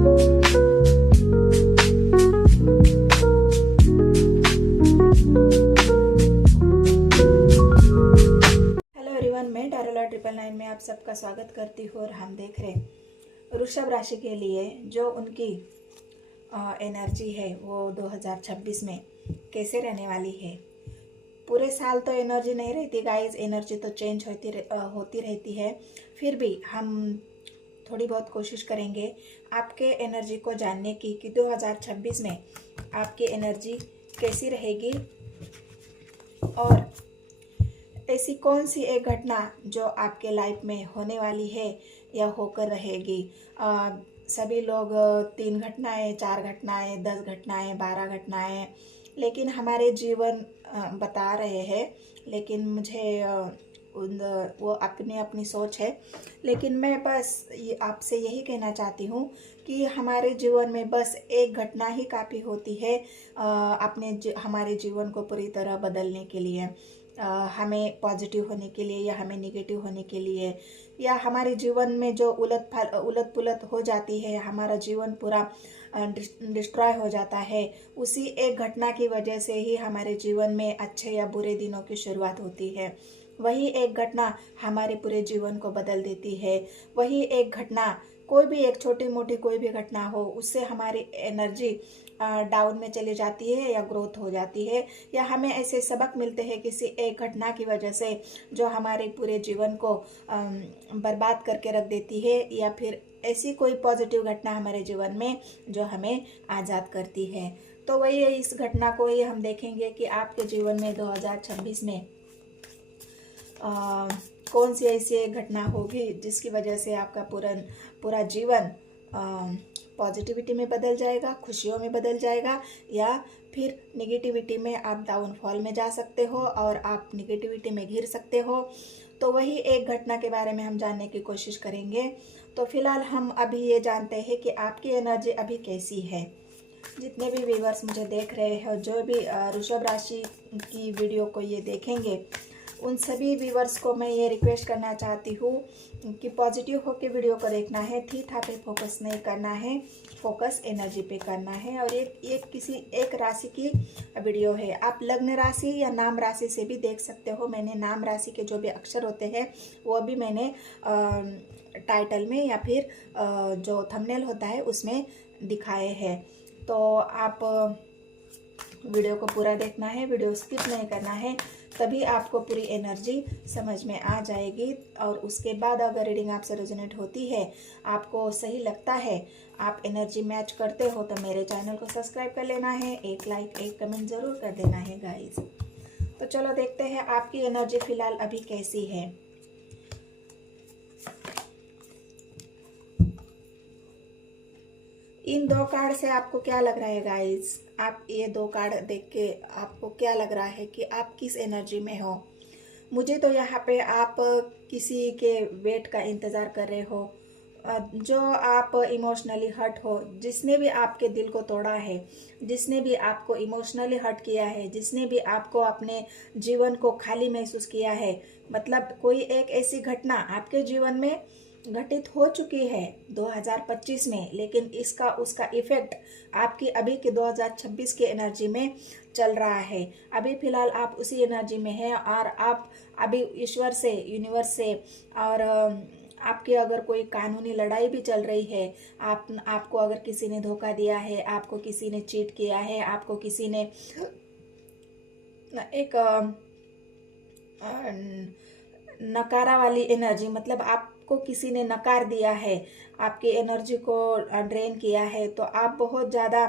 मैं डारोला 999 में आप सबका स्वागत करती हूँ और हम देख रहे हैं वृषभ राशि के लिए जो उनकी एनर्जी है वो 2026 में कैसे रहने वाली है। पूरे साल तो एनर्जी नहीं रहती गाइस, एनर्जी तो चेंज होती रहती है। फिर भी हम थोड़ी बहुत कोशिश करेंगे आपके एनर्जी को जानने की कि 2026 में आपकी एनर्जी कैसी रहेगी और ऐसी कौन सी एक घटना जो आपके लाइफ में होने वाली है या होकर रहेगी। सभी लोग 3 घटनाएं, 4 घटनाएं, 10 घटनाएं, 12 घटनाएं लेकिन हमारे जीवन बता रहे हैं। लेकिन मुझे वो अपनी अपनी सोच है। लेकिन मैं बस आपसे यही कहना चाहती हूँ कि हमारे जीवन में बस एक घटना ही काफ़ी होती है हमारे जीवन को पूरी तरह बदलने के लिए, हमें पॉजिटिव होने के लिए या हमें नेगेटिव होने के लिए, या हमारे जीवन में जो उलट पुलट हो जाती है, हमारा जीवन पूरा डिस्ट्रॉय हो जाता है, उसी एक घटना की वजह से ही हमारे जीवन में अच्छे या बुरे दिनों की शुरुआत होती है। वही एक घटना हमारे पूरे जीवन को बदल देती है। वही एक घटना, कोई भी एक छोटी मोटी कोई भी घटना हो, उससे हमारी एनर्जी डाउन में चली जाती है या ग्रोथ हो जाती है, या हमें ऐसे सबक मिलते हैं किसी एक घटना की वजह से जो हमारे पूरे जीवन को बर्बाद करके रख देती है, या फिर ऐसी कोई पॉजिटिव घटना हमारे जीवन में जो हमें आज़ाद करती है। तो वही इस घटना को ही हम देखेंगे कि आपके जीवन में 2026 में कौन सी ऐसी एक घटना होगी जिसकी वजह से आपका पूरा जीवन पॉजिटिविटी में बदल जाएगा, खुशियों में बदल जाएगा, या फिर नेगेटिविटी में आप डाउनफॉल में जा सकते हो और आप नेगेटिविटी में घिर सकते हो। तो वही एक घटना के बारे में हम जानने की कोशिश करेंगे। तो फिलहाल हम अभी ये जानते हैं कि आपकी एनर्जी अभी कैसी है। जितने भी व्यूअर्स मुझे देख रहे हैं, जो भी वृषभ राशि की वीडियो को ये देखेंगे, उन सभी व्यूअर्स को मैं ये रिक्वेस्ट करना चाहती हूँ कि पॉजिटिव होकर वीडियो को देखना है, थीथा पे फोकस नहीं करना है, फोकस एनर्जी पे करना है। और एक किसी एक राशि की वीडियो है, आप लग्न राशि या नाम राशि से भी देख सकते हो। मैंने नाम राशि के जो भी अक्षर होते हैं वो भी मैंने टाइटल में या फिर जो थंबनेल होता है उसमें दिखाए हैं। तो आप वीडियो को पूरा देखना है, वीडियो स्किप नहीं करना है, तभी आपको पूरी एनर्जी समझ में आ जाएगी। और उसके बाद अगर रीडिंग आपसे रेजोनेट होती है, आपको सही लगता है, आप एनर्जी मैच करते हो, तो मेरे चैनल को सब्सक्राइब कर लेना है, एक लाइक एक कमेंट ज़रूर कर देना है गाइस। तो चलो देखते हैं आपकी एनर्जी फिलहाल अभी कैसी है। इन 2 कार्ड से आपको क्या लग रहा है गाइस? आप ये 2 कार्ड देख के आपको क्या लग रहा है कि आप किस एनर्जी में हो? मुझे तो यहाँ पे आप किसी के वेट का इंतज़ार कर रहे हो, जो आप इमोशनली हर्ट हो, जिसने भी आपके दिल को तोड़ा है, जिसने भी आपको इमोशनली हर्ट किया है, जिसने भी आपको अपने जीवन को खाली महसूस किया है, मतलब कोई एक ऐसी घटना आपके जीवन में घटित हो चुकी है 2025 में, लेकिन उसका इफेक्ट आपकी अभी के 2026 के एनर्जी में चल रहा है। अभी फिलहाल आप उसी एनर्जी में हैं और आप अभी ईश्वर से, यूनिवर्स से, और आपकी अगर कोई कानूनी लड़ाई भी चल रही है, आपको अगर किसी ने धोखा दिया है, आपको किसी ने चीट किया है, आपको किसी ने एक नकारा वाली एनर्जी, मतलब आपको किसी ने नकार दिया है, आपकी एनर्जी को ड्रेन किया है, तो आप बहुत ज़्यादा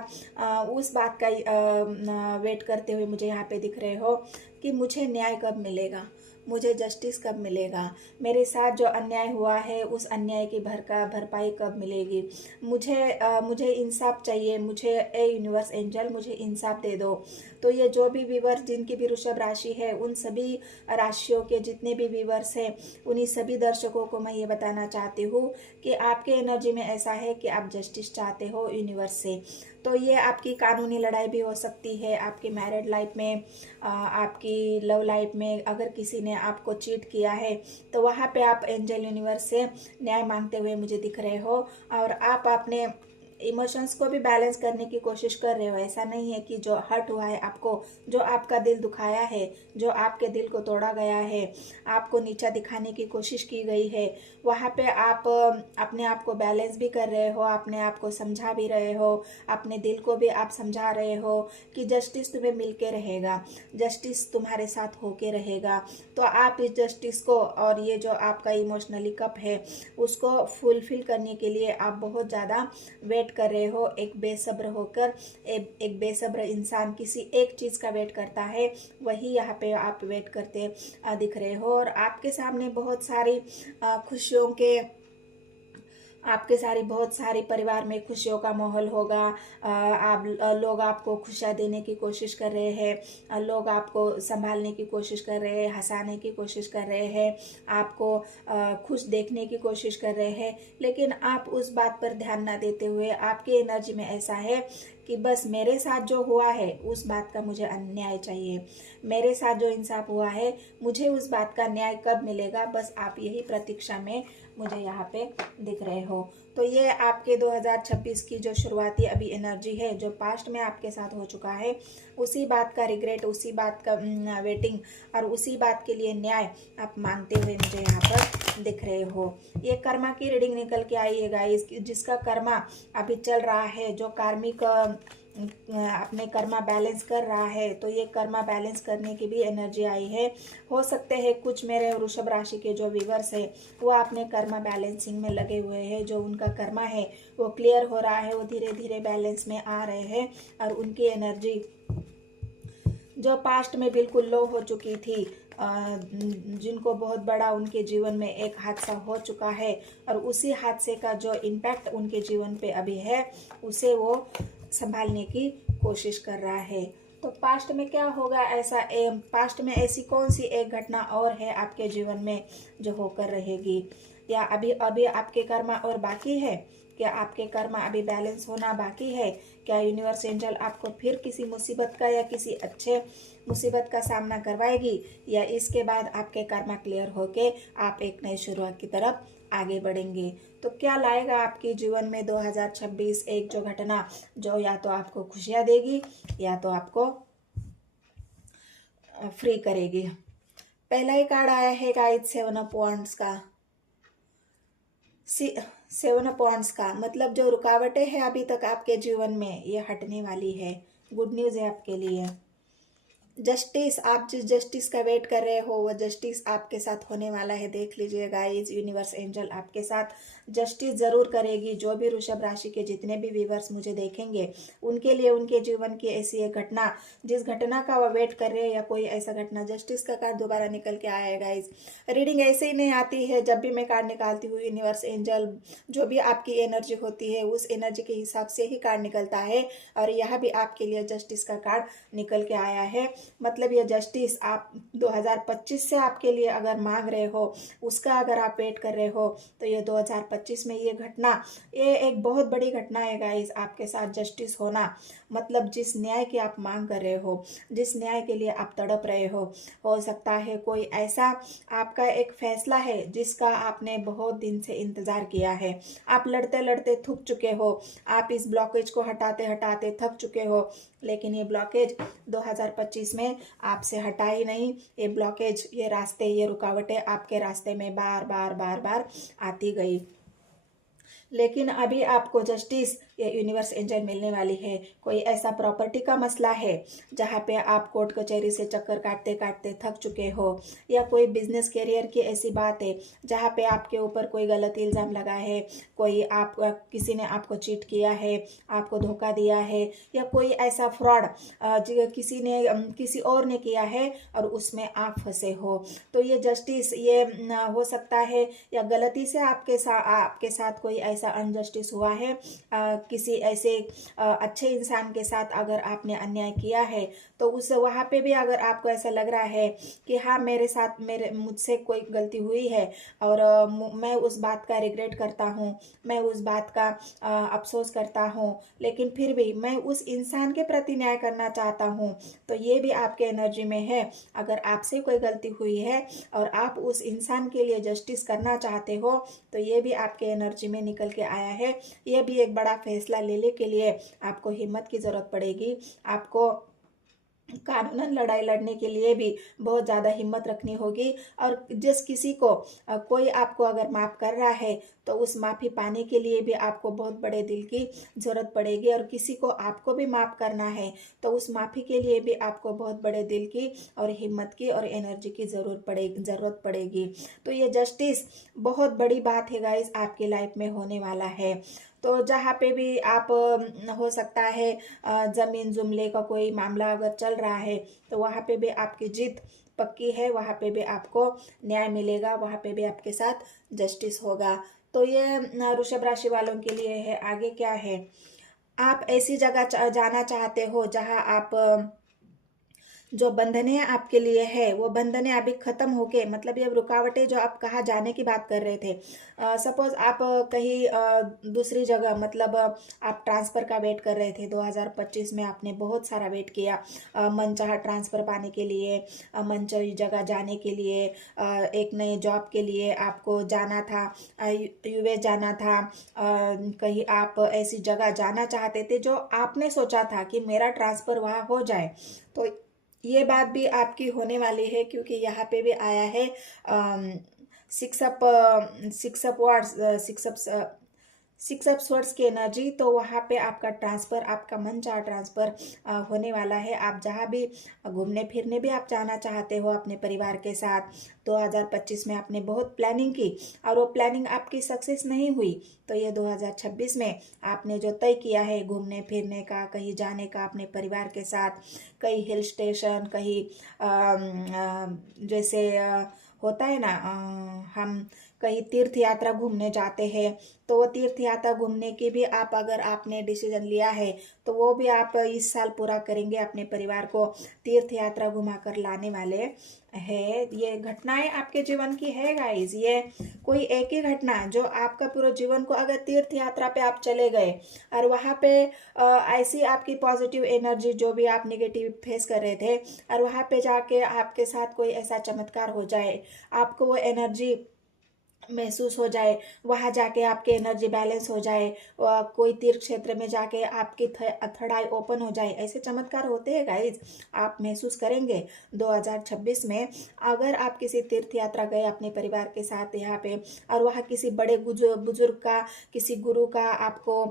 उस बात का वेट करते हुए मुझे यहाँ पे दिख रहे हो कि मुझे न्याय कब मिलेगा, मुझे जस्टिस कब मिलेगा, मेरे साथ जो अन्याय हुआ है उस अन्याय की भरपाई कब मिलेगी, मुझे इंसाफ चाहिए, मुझे ए यूनिवर्स एंजल मुझे इंसाफ दे दो। तो ये जो भी व्यूअर्स जिनकी भी वृषभ राशि है, उन सभी राशियों के जितने भी व्यूअर्स हैं, उन्हीं सभी दर्शकों को मैं ये बताना चाहती हूँ कि आपके एनर्जी में ऐसा है कि आप जस्टिस चाहते हो यूनिवर्स से। तो ये आपकी कानूनी लड़ाई भी हो सकती है, आपकी मैरिड लाइफ में, आपकी लव लाइफ में अगर किसी ने आपको चीट किया है, तो वहाँ पे आप एंजल यूनिवर्स से न्याय मांगते हुए मुझे दिख रहे हो। और आप अपने इमोशंस को भी बैलेंस करने की कोशिश कर रहे हो। ऐसा नहीं है कि जो हर्ट हुआ है आपको, जो आपका दिल दुखाया है, जो आपके दिल को तोड़ा गया है, आपको नीचा दिखाने की कोशिश की गई है, वहाँ पे आप अपने आप को बैलेंस भी कर रहे हो, अपने आप को समझा भी रहे हो, अपने दिल को भी आप समझा रहे हो कि जस्टिस तुम्हें मिल के रहेगा, जस्टिस तुम्हारे साथ होके रहेगा। तो आप इस जस्टिस को और ये जो आपका इमोशनली कप है उसको फुलफिल करने के लिए आप बहुत ज़्यादा वेट कर रहे हो। एक बेसब्र होकर, एक बेसब्र इंसान किसी एक चीज़ का वेट करता है, वही यहाँ पे आप वेट करते दिख रहे हो। और आपके सामने बहुत सारी खुशियों के, आपके सारी बहुत सारी परिवार में खुशियों का माहौल होगा। आप लोग आपको खुशियाँ देने की कोशिश कर रहे हैं, लोग आपको संभालने की कोशिश कर रहे हैं, हंसाने की कोशिश कर रहे हैं, आपको खुश देखने की कोशिश कर रहे हैं। लेकिन आप उस बात पर ध्यान ना देते हुए, आपकी एनर्जी में ऐसा है कि बस मेरे साथ जो हुआ है उस बात का मुझे न्याय चाहिए, मेरे साथ जो इंसाफ हुआ है मुझे उस बात का न्याय कब मिलेगा, बस आप यही प्रतीक्षा में मुझे यहाँ पे दिख रहे हो। तो ये आपके 2026 की जो शुरुआती अभी एनर्जी है, जो पास्ट में आपके साथ हो चुका है, उसी बात का रिग्रेट, उसी बात का वेटिंग और उसी बात के लिए न्याय आप मांगते हुए मुझे यहाँ पर दिख रहे हो। ये कर्मा की रीडिंग निकल के आई है गाइस, जिसका कर्मा अभी चल रहा है, जो कार्मिक अपने कर्मा बैलेंस कर रहा है, तो ये कर्मा बैलेंस करने की भी एनर्जी आई है। हो सकते हैं कुछ मेरे वृषभ राशि के जो व्यूअर्स है वो अपने कर्मा बैलेंसिंग में लगे हुए हैं, जो उनका कर्मा है वो क्लियर हो रहा है, वो धीरे धीरे बैलेंस में आ रहे हैं। और उनकी एनर्जी जो पास्ट में बिल्कुल लो हो चुकी थी, जिनको बहुत बड़ा उनके जीवन में एक हादसा हो चुका है और उसी हादसे का जो इम्पैक्ट उनके जीवन पे अभी है, उसे वो संभालने की कोशिश कर रहा है। तो पास्ट में क्या होगा ऐसा, पास्ट में ऐसी कौन सी एक घटना और है आपके जीवन में जो होकर रहेगी, या अभी अभी आपके कर्मा और बाकी है, क्या आपके कर्मा अभी बैलेंस होना बाकी है, क्या यूनिवर्स एंजल आपको फिर किसी मुसीबत का या किसी अच्छे मुसीबत का सामना करवाएगी, या इसके बाद आपके कर्मा क्लियर होके आप एक नई शुरुआत की तरफ आगे बढ़ेंगे। तो क्या लाएगा आपके जीवन में 2026 एक जो घटना, जो या तो आपको खुशियाँ देगी या तो आपको फ्री करेगी। पहला ही कार्ड आया है गाइड 7 ऑफ वांड्स का। 7 ऑफ वांड्स का मतलब जो रुकावटें हैं अभी तक आपके जीवन में, ये हटने वाली है। गुड न्यूज़ है आपके लिए। जस्टिस, आप जिस जस्टिस का वेट कर रहे हो वो जस्टिस आपके साथ होने वाला है। देख लीजिए गाइस, यूनिवर्स एंजल आपके साथ जस्टिस ज़रूर करेगी। जो भी वृषभ राशि के जितने भी व्यूअर्स मुझे देखेंगे उनके लिए उनके जीवन की ऐसी एक घटना, जिस घटना का वो वेट कर रहे हैं, या कोई ऐसा घटना, जस्टिस का कार्ड दोबारा निकल के आया है गाइस। रीडिंग ऐसे ही नहीं आती है, जब भी मैं कार्ड निकालती हूँ यूनिवर्स एंजल जो भी आपकी एनर्जी होती है उस एनर्जी के हिसाब से ही कार्ड निकलता है। और यह भी आपके लिए जस्टिस का कार्ड निकल के आया है। मतलब ये जस्टिस आप 2025 से आपके लिए अगर मांग रहे हो, उसका अगर आप वेट कर रहे हो, तो ये 2025 में ये घटना, ये एक बहुत बड़ी घटना है गाइस। आपके साथ जस्टिस होना मतलब जिस न्याय की आप मांग कर रहे हो, जिस न्याय के लिए आप तड़प रहे हो सकता है कोई ऐसा आपका एक फैसला है जिसका आपने बहुत दिन से इंतजार किया है। आप लड़ते लड़ते थक चुके हो, आप इस ब्लॉकेज को हटाते हटाते थक चुके हो, लेकिन ये ब्लॉकेज 2025 में आपसे हटा ही नहीं। ये ब्लॉकेज, ये रास्ते, ये रुकावटें आपके रास्ते में बार बार बार बार आती गई, लेकिन अभी आपको जस्टिस या यूनिवर्स एंजल मिलने वाली है। कोई ऐसा प्रॉपर्टी का मसला है जहाँ पे आप कोर्ट कचहरी से चक्कर काटते काटते थक चुके हो, या कोई बिजनेस करियर की ऐसी बात है जहाँ पे आपके ऊपर कोई गलत इल्ज़ाम लगा है, कोई आप किसी ने आपको चीट किया है, आपको धोखा दिया है, या कोई ऐसा फ्रॉड किसी ने किसी और ने किया है और उसमें आप फंसे हो। तो ये जस्टिस, ये हो सकता है, या गलती से आपके साथ कोई ऐसा अनजस्टिस हुआ है, किसी ऐसे अच्छे इंसान के साथ अगर आपने अन्याय किया है, तो उस वहाँ पे भी अगर आपको ऐसा लग रहा है कि हाँ मुझसे कोई गलती हुई है और मैं उस बात का रिग्रेट करता हूँ, मैं उस बात का अफसोस करता हूँ, लेकिन फिर भी मैं उस इंसान के प्रति न्याय करना चाहता हूँ, तो ये भी आपके एनर्जी में है। अगर आपसे कोई गलती हुई है और आप उस इंसान के लिए जस्टिस करना चाहते हो, तो ये भी आपके एनर्जी में निकल के आया है। ये भी एक बड़ा फैसला लेने के लिए आपको हिम्मत की ज़रूरत पड़ेगी। आपको कानूनन लड़ाई लड़ने के लिए भी बहुत ज़्यादा हिम्मत रखनी होगी। और जिस किसी को कोई आपको अगर माफ़ कर रहा है तो उस माफ़ी पाने के लिए भी आपको बहुत बड़े दिल की ज़रूरत पड़ेगी। और किसी को आपको भी माफ़ करना है तो उस माफ़ी के लिए भी आपको बहुत बड़े दिल की और हिम्मत की और एनर्जी की ज़रूरत पड़ेगी। तो ये जस्टिस बहुत बड़ी बात है गाइस, आपकी लाइफ में होने वाला है। तो जहाँ पे भी आप हो सकता है ज़मीन जुमले का कोई मामला अगर चल रहा है तो वहाँ पे भी आपकी जीत पक्की है, वहाँ पे भी आपको न्याय मिलेगा, वहाँ पे भी आपके साथ जस्टिस होगा। तो ये वृषभ राशि वालों के लिए है। आगे क्या है, आप ऐसी जगह जाना चाहते हो जहाँ आप जो बंधनें आपके लिए है वो बंधनें अभी खत्म होके, मतलब ये रुकावटें जो आप कहाँ जाने की बात कर रहे थे, सपोज आप कहीं दूसरी जगह, मतलब आप ट्रांसफ़र का वेट कर रहे थे 2025 में, आपने बहुत सारा वेट किया मनचाहा ट्रांसफ़र पाने के लिए, मनचाही जगह जाने के लिए, एक नए जॉब के लिए आपको जाना था, यूएस जाना था, कहीं आप ऐसी जगह जाना चाहते थे जो आपने सोचा था कि मेरा ट्रांसफ़र वहाँ हो जाए। तो ये बात भी आपकी होने वाली है, क्योंकि यहाँ पे भी आया है six up words, six up swords की एनर्जी। तो वहाँ पे आपका ट्रांसफ़र, आपका मनचाहा ट्रांसफ़र होने वाला है। आप जहाँ भी घूमने फिरने भी आप जाना चाहते हो अपने परिवार के साथ, 2025 में आपने बहुत प्लानिंग की और वो प्लानिंग आपकी सक्सेस नहीं हुई, तो ये 2026 में आपने जो तय किया है घूमने फिरने का, कहीं जाने का अपने परिवार के साथ, कहीं हिल स्टेशन, कहीं जैसे होता है ना, हम कहीं तीर्थ यात्रा घूमने जाते हैं, तो वो तीर्थ यात्रा घूमने की भी आप, अगर आपने डिसीजन लिया है तो वो भी आप इस साल पूरा करेंगे, अपने परिवार को तीर्थ यात्रा घुमा कर लाने वाले है। ये घटनाएं आपके जीवन की है गाइस, ये कोई एक ही घटना जो आपका पूरे जीवन को, अगर तीर्थ यात्रा पे आप चले गए और वहाँ पे ऐसी आपकी पॉजिटिव एनर्जी, जो भी आप निगेटिव फेस कर रहे थे, और वहाँ पे जाके आपके साथ कोई ऐसा चमत्कार हो जाए, आपको वो एनर्जी महसूस हो जाए, वहाँ जाके आपके एनर्जी बैलेंस हो जाए, कोई तीर्थ क्षेत्र में जाके आपकी थर्ड आई ओपन हो जाए, ऐसे चमत्कार होते हैं गाइज, आप महसूस करेंगे 2026 में। अगर आप किसी तीर्थ यात्रा गए अपने परिवार के साथ यहाँ पे, और वहाँ किसी बड़े बुजुर्ग का, किसी गुरु का आपको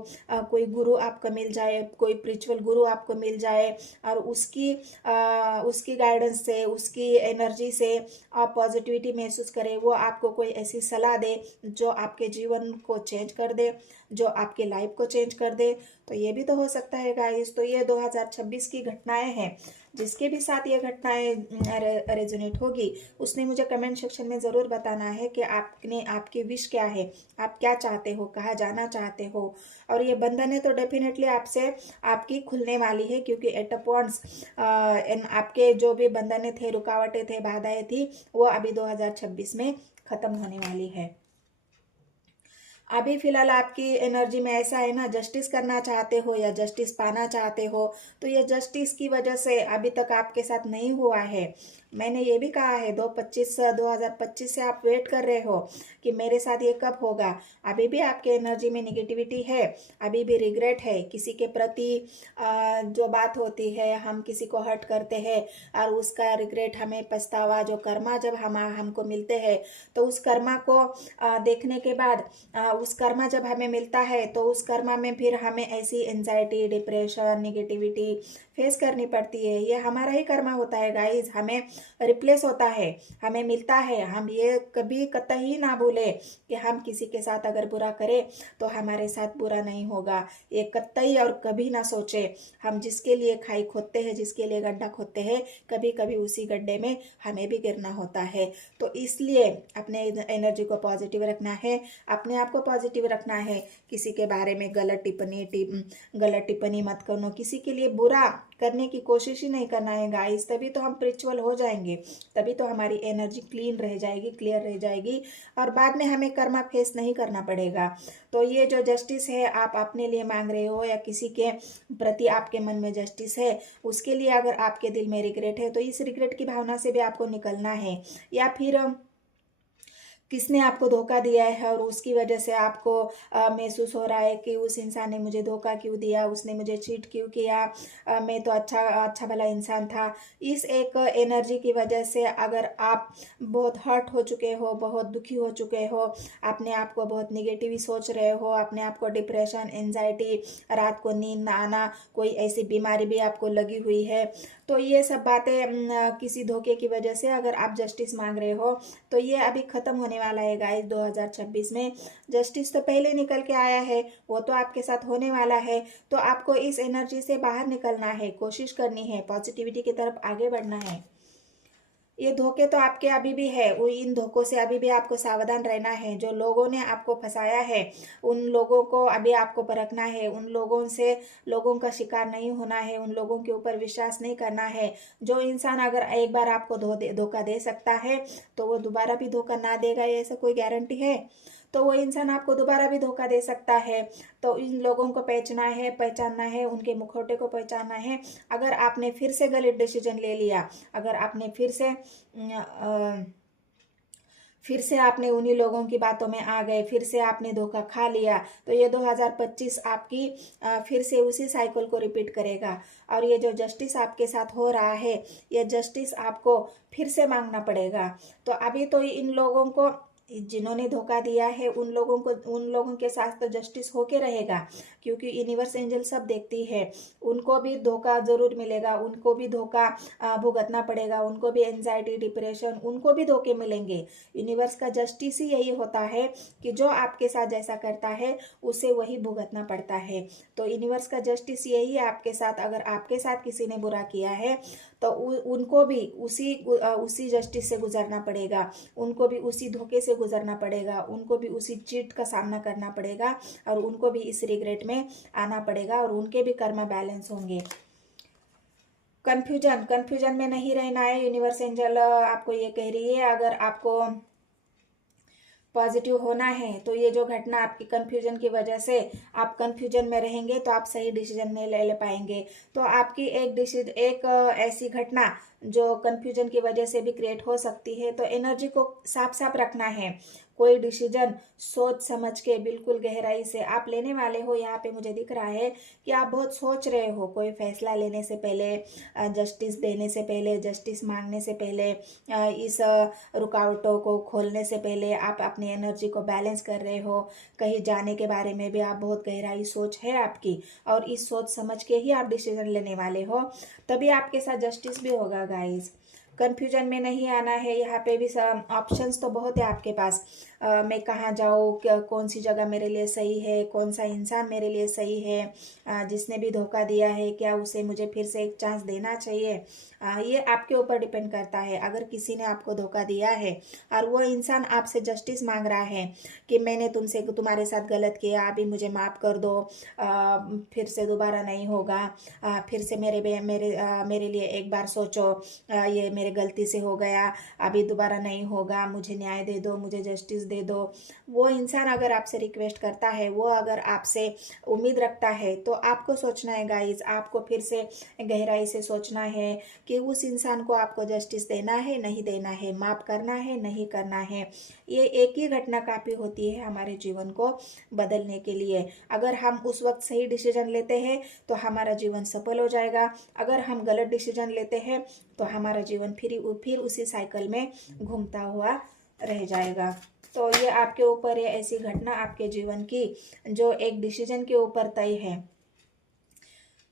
कोई गुरु आपको मिल जाए, कोई स्पिरिचुअल गुरु आपको मिल जाए, और उसकी गाइडेंस से, उसकी एनर्जी से आप पॉजिटिविटी महसूस करें, वो आपको कोई ऐसी सलाह दे जो आपके जीवन को चेंज कर दे, जो आपके लाइफ को चेंज कर दे, तो ये भी तो हो सकता है गाइस। तो ये 2026 की घटनाएं हैं। जिसके भी साथ ये घटनाएं रेजोनेट होगी उसने मुझे कमेंट सेक्शन में ज़रूर बताना है कि आपकी विश क्या है, आप क्या चाहते हो, कहाँ जाना चाहते हो। और ये बंधन है तो डेफिनेटली आपसे आपकी खुलने वाली है, क्योंकि एट अ पॉइंट्स आपके जो भी बंधने थे, रुकावटें थे, बाधाएं थी, वो अभी 2026 में खत्म होने वाली है। अभी फिलहाल आपकी एनर्जी में ऐसा है ना, जस्टिस करना चाहते हो या जस्टिस पाना चाहते हो, तो ये जस्टिस की वजह से अभी तक आपके साथ नहीं हुआ है। मैंने ये भी कहा है 2025 से आप वेट कर रहे हो कि मेरे साथ ये कब होगा। अभी भी आपके एनर्जी में निगेटिविटी है, अभी भी रिग्रेट है, किसी के प्रति जो बात होती है, हम किसी को हर्ट करते हैं और उसका रिग्रेट, हमें पछतावा, जो कर्मा जब हमको मिलते हैं, तो उस कर्मा को देखने के बाद, उस कर्मा जब हमें मिलता है तो उस कर्मा में फिर हमें ऐसी एंजाइटी, डिप्रेशन, निगेटिविटी फेस करनी पड़ती है। ये हमारा ही कर्मा होता है गाइज, हमें रिप्लेस होता है, हमें मिलता है। हम ये कभी कतई ना भूले कि हम किसी के साथ अगर बुरा करें तो हमारे साथ बुरा नहीं होगा, ये कतई और कभी ना सोचे। हम जिसके लिए खाई खोदते हैं, जिसके लिए गड्ढा खोदते हैं, कभी कभी उसी गड्ढे में हमें भी गिरना होता है। तो इसलिए अपने एनर्जी को पॉजिटिव रखना है, अपने आप को पॉजिटिव रखना है, किसी के बारे में गलत टिप्पणी मत करना, किसी के लिए बुरा करने की कोशिश ही नहीं करना है गाइस। तभी तो हम स्पिरिचुअल हो जाएंगे, तभी तो हमारी एनर्जी क्लीन रह जाएगी, क्लियर रह जाएगी, और बाद में हमें कर्मा फेस नहीं करना पड़ेगा। तो ये जो जस्टिस है आप अपने लिए मांग रहे हो या किसी के प्रति आपके मन में जस्टिस है, उसके लिए अगर आपके दिल में रिग्रेट है तो इस रिग्रेट की भावना से भी आपको निकलना है। या फिर किसने आपको धोखा दिया है और उसकी वजह से आपको महसूस हो रहा है कि उस इंसान ने मुझे धोखा क्यों दिया, उसने मुझे चीट क्यों किया, मैं तो अच्छा अच्छा भला इंसान था। इस एक एनर्जी की वजह से अगर आप बहुत हर्ट हो चुके हो, बहुत दुखी हो चुके हो, अपने आप को बहुत निगेटिव सोच रहे हो, अपने आप को डिप्रेशन, एंजाइटी, रात को नींद ना आना, कोई ऐसी बीमारी भी आपको लगी हुई है, तो ये सब बातें किसी धोखे की वजह से अगर आप जस्टिस मांग रहे हो तो ये अभी ख़त्म होने वाला है गाइस। 2026 में जस्टिस तो पहले निकल के आया है, वो तो आपके साथ होने वाला है। तो आपको इस एनर्जी से बाहर निकलना है, कोशिश करनी है, पॉजिटिविटी की तरफ आगे बढ़ना है। ये धोखे तो आपके अभी भी है, वो इन धोखों से अभी भी आपको सावधान रहना है। जो लोगों ने आपको फंसाया है उन लोगों को अभी आपको परखना है, उन लोगों से लोगों का शिकार नहीं होना है, उन लोगों के ऊपर विश्वास नहीं करना है। जो इंसान अगर एक बार आपको धोखा दे सकता है तो वो दोबारा भी धोखा ना देगा, ये ऐसा कोई गारंटी है? तो वो इंसान आपको दोबारा भी धोखा दे सकता है। तो इन लोगों को पहचानना है, उनके मुखौटे को पहचानना है। अगर आपने फिर से गलत डिसीजन ले लिया, अगर आपने फिर से आपने उन्हीं लोगों की बातों में आ गए, फिर से आपने धोखा खा लिया, तो ये 2025 आपकी फिर से उसी साइकिल को रिपीट करेगा। और ये जो जस्टिस आपके साथ हो रहा है, ये जस्टिस आपको फिर से मांगना पड़ेगा। तो अभी तो इन लोगों को, जिन्होंने धोखा दिया है उन लोगों के साथ तो जस्टिस होके रहेगा, क्योंकि यूनिवर्स एंजल सब देखती है। उनको भी धोखा जरूर मिलेगा, उनको भी धोखा भुगतना पड़ेगा, उनको भी एंजाइटी, डिप्रेशन, उनको भी धोखे मिलेंगे। यूनिवर्स का जस्टिस ही यही होता है कि जो आपके साथ जैसा करता है उसे वही भुगतना पड़ता है। तो यूनिवर्स का जस्टिस यही है आपके साथ। अगर आपके साथ किसी ने बुरा किया है तो उनको भी उसी जस्टिस से गुजरना पड़ेगा, उनको भी उसी धोखे से गुजरना पड़ेगा, उनको भी उसी चीट का सामना करना पड़ेगा, और उनको भी इस रिग्रेट में आना पड़ेगा, और उनके भी कर्म बैलेंस होंगे। कंफ्यूजन में नहीं रहना है। यूनिवर्स एंजल आपको ये कह रही है, अगर आपको पॉजिटिव होना है तो ये जो घटना आपकी कंफ्यूजन की वजह से आप कंफ्यूजन में रहेंगे तो आप सही डिसीजन नहीं ले पाएंगे। तो आपकी एक ऐसी घटना जो कंफ्यूजन की वजह से भी क्रिएट हो सकती है, तो एनर्जी को साफ साफ रखना है। कोई डिसीजन सोच समझ के बिल्कुल गहराई से आप लेने वाले हो। यहाँ पे मुझे दिख रहा है कि आप बहुत सोच रहे हो कोई फैसला लेने से पहले, जस्टिस देने से पहले, जस्टिस मांगने से पहले, इस रुकावटों को खोलने से पहले आप अपनी एनर्जी को बैलेंस कर रहे हो। कहीं जाने के बारे में भी आप बहुत गहराई सोच है आपकी, और इस सोच समझ के ही आप डिसीजन लेने वाले हो, तभी आपके साथ जस्टिस भी होगा गाइस। कंफ्यूजन में नहीं आना है। यहाँ पे भी ऑप्शंस तो बहुत है आपके पास। मैं कहाँ जाऊँ, कौन सी जगह मेरे लिए सही है, कौन सा इंसान मेरे लिए सही है, जिसने भी धोखा दिया है क्या उसे मुझे फिर से एक चांस देना चाहिए। ये आपके ऊपर डिपेंड करता है। अगर किसी ने आपको धोखा दिया है और वो इंसान आपसे जस्टिस मांग रहा है कि मैंने तुम्हारे साथ गलत किया, अभी मुझे माफ़ कर दो, फिर से दोबारा नहीं होगा, फिर से मेरे लिए एक बार सोचो, ये मेरे गलती से हो गया, अभी दोबारा नहीं होगा, मुझे न्याय दे दो, मुझे जस्टिस दे दो। वो इंसान अगर आपसे रिक्वेस्ट करता है, वो अगर आपसे उम्मीद रखता है, तो आपको सोचना है गाइज, आपको फिर से गहराई से सोचना है कि उस इंसान को आपको जस्टिस देना है, नहीं देना है, माफ़ करना है, नहीं करना है। ये एक ही घटना काफ़ी होती है हमारे जीवन को बदलने के लिए। अगर हम उस वक्त सही डिसीजन लेते हैं तो हमारा जीवन सफल हो जाएगा। अगर हम गलत डिसीजन लेते हैं तो हमारा जीवन फिर उसी साइकिल में घूमता हुआ रह जाएगा। तो ये आपके ऊपर है ऐसी घटना आपके जीवन की जो एक डिसीजन के ऊपर तय है।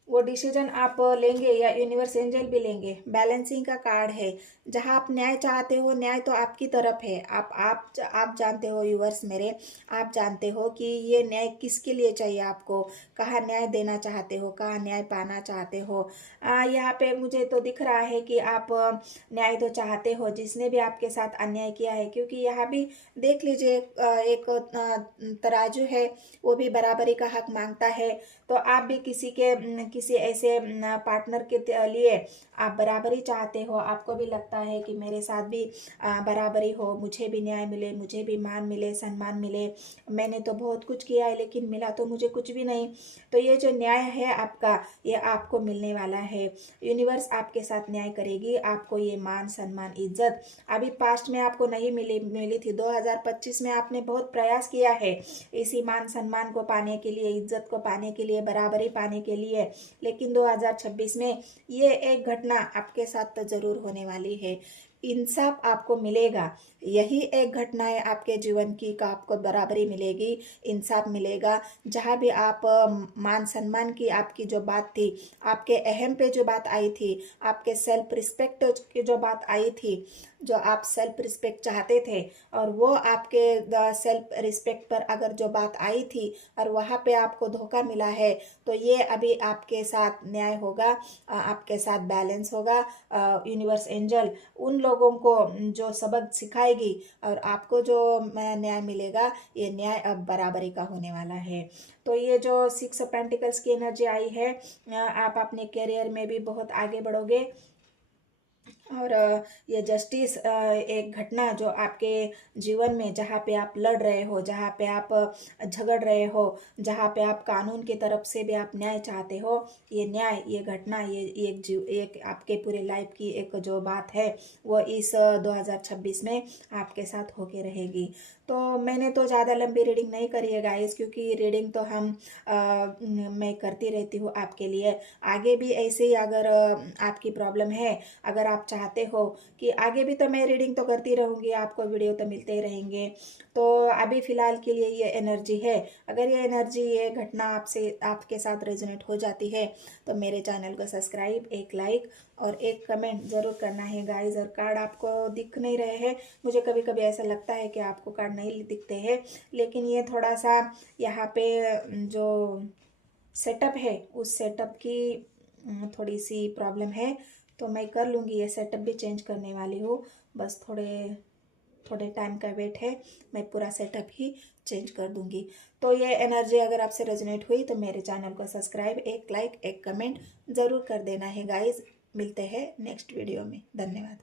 वो डिसीजन आप लेंगे या यूनिवर्स एंजल भी लेंगे। बैलेंसिंग का कार्ड है। जहाँ आप न्याय चाहते हो, न्याय तो आपकी तरफ है। आप जानते हो यूनिवर्स मेरे, आप जानते हो कि ये न्याय किसके लिए चाहिए आपको, कहाँ न्याय देना चाहते हो, कहाँ न्याय पाना चाहते हो। यहाँ पे मुझे तो दिख रहा है कि आप न्याय तो चाहते हो जिसने भी आपके साथ अन्याय किया है, क्योंकि यहाँ भी देख लीजिए एक तराजू है, वो भी बराबरी का हक मांगता है। तो आप भी किसी ऐसे पार्टनर के लिए आप बराबरी चाहते हो, आपको भी लगता है कि मेरे साथ भी बराबरी हो, मुझे भी न्याय मिले, मुझे भी मान मिले, सम्मान मिले, मैंने तो बहुत कुछ किया है लेकिन मिला तो मुझे कुछ भी नहीं। तो ये जो न्याय है आपका, ये आपको मिलने वाला है। यूनिवर्स आपके साथ न्याय करेगी, आपको ये मान सम्मान इज्जत अभी पास्ट में आपको नहीं मिली थी। 2025 में आपने बहुत प्रयास किया है इसी मान सम्मान को पाने के लिए, इज्जत को पाने के लिए, बराबरी पाने के लिए, लेकिन 2026 में ये एक घटना आपके साथ तो जरूर होने वाली है। इंसाफ आपको मिलेगा, यही एक घटना है आपके जीवन की का आपको बराबरी मिलेगी, इंसाफ मिलेगा। जहाँ भी आप मान सम्मान की आपकी जो बात थी, आपके अहम पे जो बात आई थी, आपके सेल्फ रिस्पेक्ट की जो बात आई थी, जो आप सेल्फ रिस्पेक्ट चाहते थे और वो आपके सेल्फ रिस्पेक्ट पर अगर जो बात आई थी और वहाँ पे आपको धोखा मिला है, तो ये अभी आपके साथ न्याय होगा, आपके साथ बैलेंस होगा। यूनिवर्स एंजल उन लोगों को जो सबक सिखाएगी और आपको जो न्याय मिलेगा, ये न्याय अब बराबरी का होने वाला है। तो ये जो 6 ऑफ पेंटिकल्स की एनर्जी आई है, आप अपने करियर में भी बहुत आगे बढ़ोगे। और ये जस्टिस एक घटना जो आपके जीवन में, जहाँ पे आप लड़ रहे हो, जहाँ पे आप झगड़ रहे हो, जहाँ पे आप कानून की तरफ से भी आप न्याय चाहते हो, ये न्याय, ये घटना, ये एक आपके पूरे लाइफ की एक जो बात है, वो इस 2026 में आपके साथ होके रहेगी। तो मैंने तो ज़्यादा लंबी रीडिंग नहीं करी है गाइस, क्योंकि रीडिंग तो मैं करती रहती हूँ आपके लिए। आगे भी ऐसे ही अगर आपकी प्रॉब्लम है, अगर आप चाहते हो कि आगे भी, तो मैं रीडिंग तो करती रहूँगी, आपको वीडियो तो मिलते ही रहेंगे। तो अभी फ़िलहाल के लिए ये एनर्जी है। अगर ये एनर्जी, ये घटना आपके साथ रेजोनेट हो जाती है तो मेरे चैनल को सब्सक्राइब, एक लाइक और एक कमेंट ज़रूर करना है गाइस। और कार्ड आपको दिख नहीं रहे हैं, मुझे कभी कभी ऐसा लगता है कि आपको कार्ड नहीं दिखते हैं, लेकिन ये थोड़ा सा यहाँ पे जो सेटअप है, उस सेटअप की थोड़ी सी प्रॉब्लम है। तो मैं कर लूँगी, ये सेटअप भी चेंज करने वाली हूँ, बस थोड़े टाइम का वेट है, मैं पूरा सेटअप ही चेंज कर दूँगी। तो ये एनर्जी अगर आपसे रेजोनेट हुई तो मेरे चैनल को सब्सक्राइब, एक लाइक, एक कमेंट ज़रूर कर देना है गाइस। मिलते हैं नेक्स्ट वीडियो में। धन्यवाद।